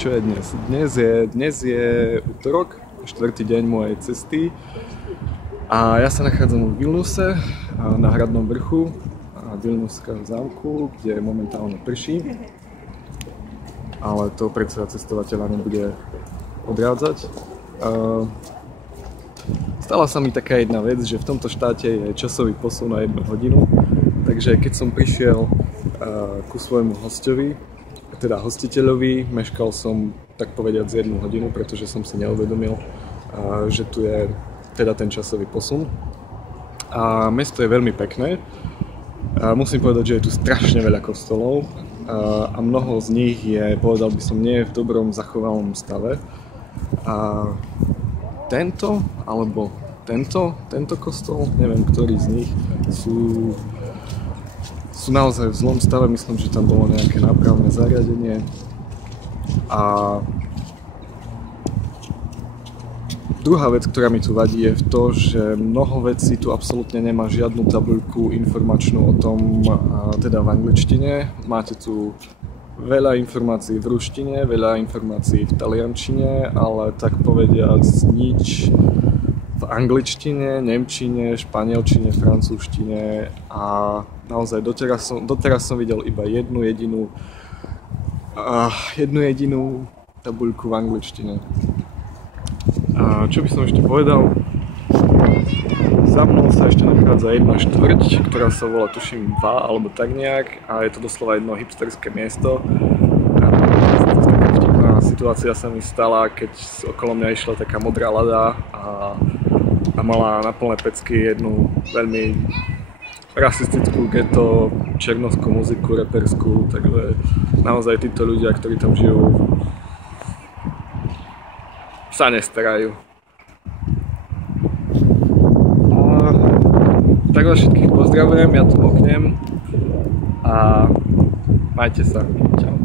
čo je dnes? Dnes je utorok, štvrtý deň mojej cesty a ja sa nachádzam v Vilniuse na hradnom vrchu Vilniuského zámku, kde momentálne prší, ale to predsa cestovateľa nebude odrádzať. Stala sa mi taká jedna vec, že v tomto štáte je časový posun na 1 hodinu, takže keď som prišiel ku svojmu hostovi, teda hostiteľovi, meškal som tak povediať z 1 hodinu, pretože som si neuvedomil, že tu je teda ten časový posun. A mesto je veľmi pekné. Musím povedať, že je tu strašne veľa kostolov a mnoho z nich je, povedal by som, nie v dobrom zachovalom stave. A tento kostol, neviem, ktorý z nich sú naozaj v zlom stave. Myslím, že tam bolo nejaké nápravné zariadenie. A druhá vec, ktorá mi tu vadí, je v to, že mnoho vecí tu absolútne nemá žiadnu tabuľku informačnú o tom, teda v angličtine. Máte tu veľa informácií v ruštine, veľa informácií v taliančine, ale tak povediac nič v angličtine, nemčine, španielčine, francúzštine a naozaj doteraz som videl iba jednu jedinú tabuľku v angličtine. A čo by som ešte povedal? Za mnou sa ešte nachádza jedna štvrť, ktorá sa volá, tuším, Va, alebo tak nejak, a je to doslova jedno hipsterské miesto. Taká vtipná situácia sa mi stala, keď okolo mňa išla taká modrá Lada a mala na plné pecky jednu veľmi rasistickú ghetto černovskú muziku, reperskú, takže naozaj títo ľudia, ktorí tam žijú, sa nestarajú. Tak vás všetkých pozdravujem, ja tu moknem a majte sa. Čau.